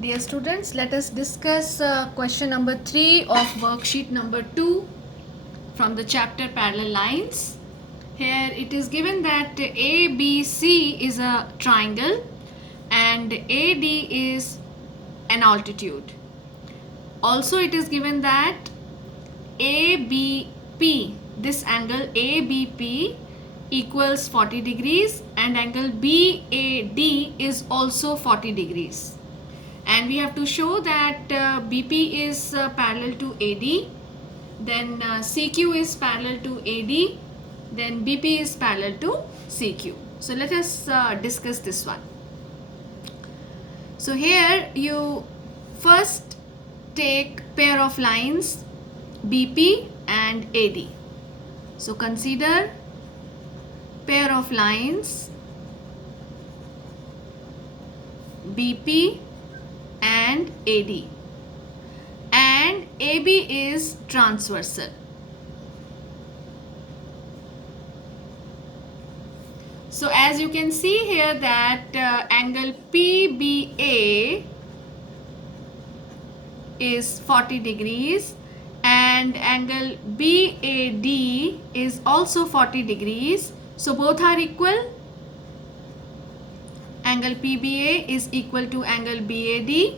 Dear students, let us discuss question number 3 of worksheet number 2 from the chapter Parallel Lines. Here it is given that ABC is a triangle and AD is an altitude. Also it is given that ABP, this angle ABP equals 40 degrees and angle BAD is also 40 degrees. And we have to show that BP is parallel to AD, then CQ is parallel to AD, then BP is parallel to CQ. So let us discuss this one. So here you first take pair of lines BP and AD. So consider pair of lines BP and AD, and AB is transversal. So as you can see here that angle PBA is 40 degrees and angle BAD is also 40 degrees. So both are equal. Angle PBA is equal to angle BAD,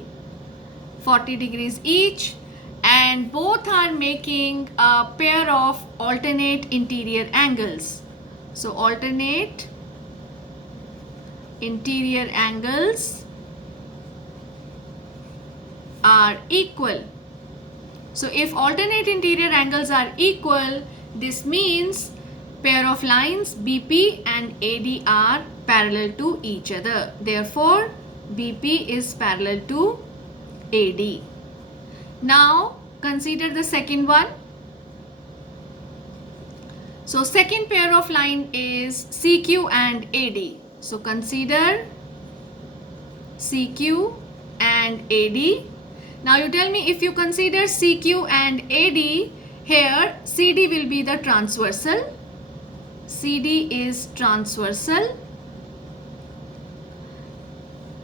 40 degrees each, and both are making a pair of alternate interior angles. So alternate interior angles are equal. So if alternate interior angles are equal, this means pair of lines BP and AD are parallel to each other. Therefore, BP is parallel to AD. Now, consider the second one. So, second pair of line is CQ and AD. So, consider CQ and AD. Now, you tell me if you consider CQ and AD, here CD will be the transversal. CD is transversal.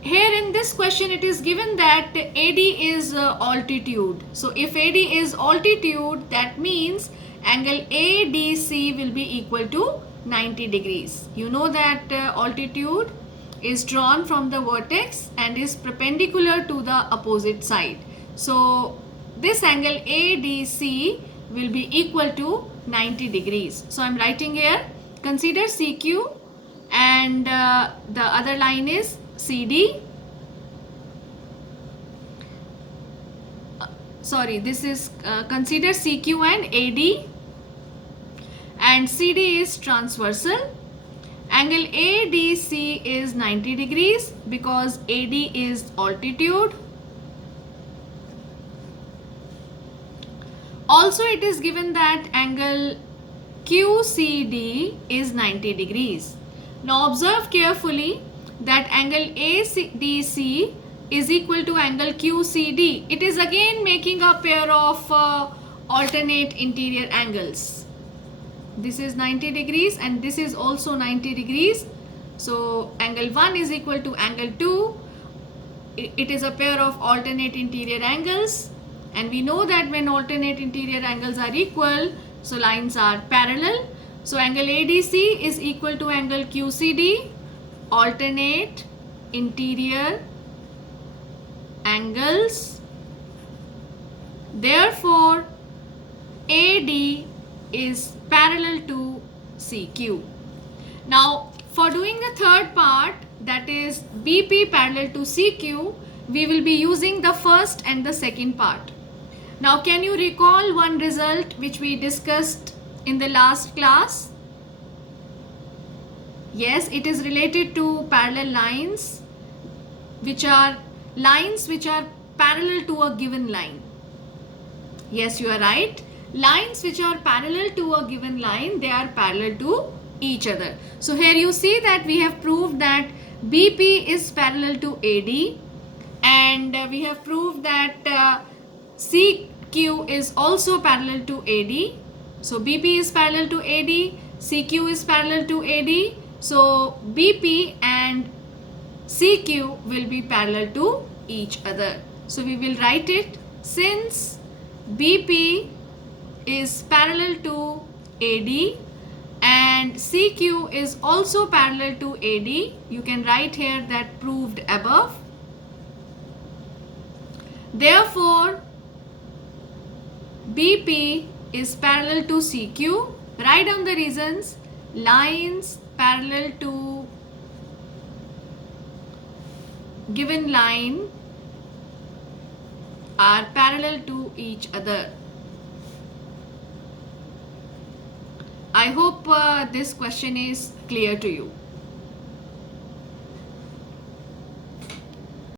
Here in this question it is given that AD is altitude. So if AD is altitude, that means angle ADC will be equal to 90 degrees. You know that altitude is drawn from the vertex and is perpendicular to the opposite side. So this angle ADC will be equal to 90 degrees. So I am writing here, consider CQ and the other line is CD. This is consider CQ and AD, and CD is transversal. Angle ADC is 90 degrees because AD is altitude. Also it is given that angle QCD is 90 degrees. Now observe carefully that angle ADC is equal to angle QCD. It is again making a pair of alternate interior angles. This is 90 degrees and this is also 90 degrees. So angle 1 is equal to angle 2. It is a pair of alternate interior angles, and we know that when alternate interior angles are equal, so lines are parallel. So angle ADC is equal to angle QCD, alternate interior angles. Therefore, AD is parallel to CQ. Now, for doing the third part, that is BP parallel to CQ, we will be using the first and the second part. Now, can you recall one result which we discussed in the last class? Yes, it is related to parallel lines, which are parallel to a given line. Yes, you are right. Lines which are parallel to a given line, they are parallel to each other. So here you see that we have proved that BP is parallel to AD, and we have proved that CQ is also parallel to AD. So BP is parallel to AD, CQ is parallel to AD. So BP and CQ will be parallel to each other. So we will write it. Since BP is parallel to AD and CQ is also parallel to AD, you can write here that proved above. Therefore, BP is parallel to CQ. Write down the reasons. Lines parallel to given line are parallel to each other. I hope this question is clear to you.